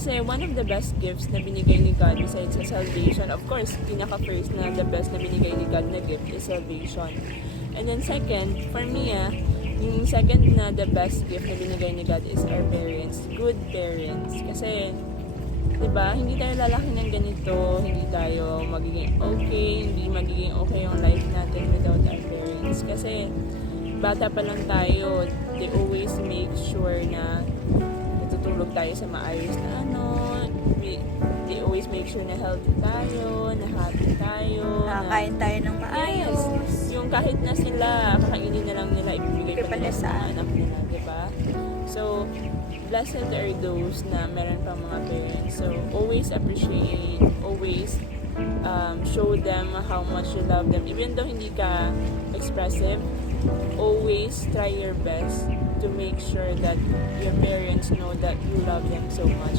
Kasi one of the best gifts na binigay ni God besides sa salvation, of course, pinaka-first na the best na binigay ni God na gift is salvation. And then second, for me yung second na the best gift na binigay ni God is our parents, good parents. Kasi, diba, hindi tayo lalaki ng ganito, hindi tayo magiging okay, hindi magiging okay yung life natin without our parents. Kasi, bata pa lang tayo, they always make sure na natutulog tayo sa maayos na they always make sure na healthy tayo, na happy tayo, Nakakain tayo ng maayos. yes, yung kahit na sila, kakainin na lang nila, ibibigay pa nila sa anak nila, diba? So, blessed are those na meron pang mga parents. So, always appreciate, always show them how much you love them. Even though hindi ka expressive, always try your best to make sure that your parents know that you love them so much.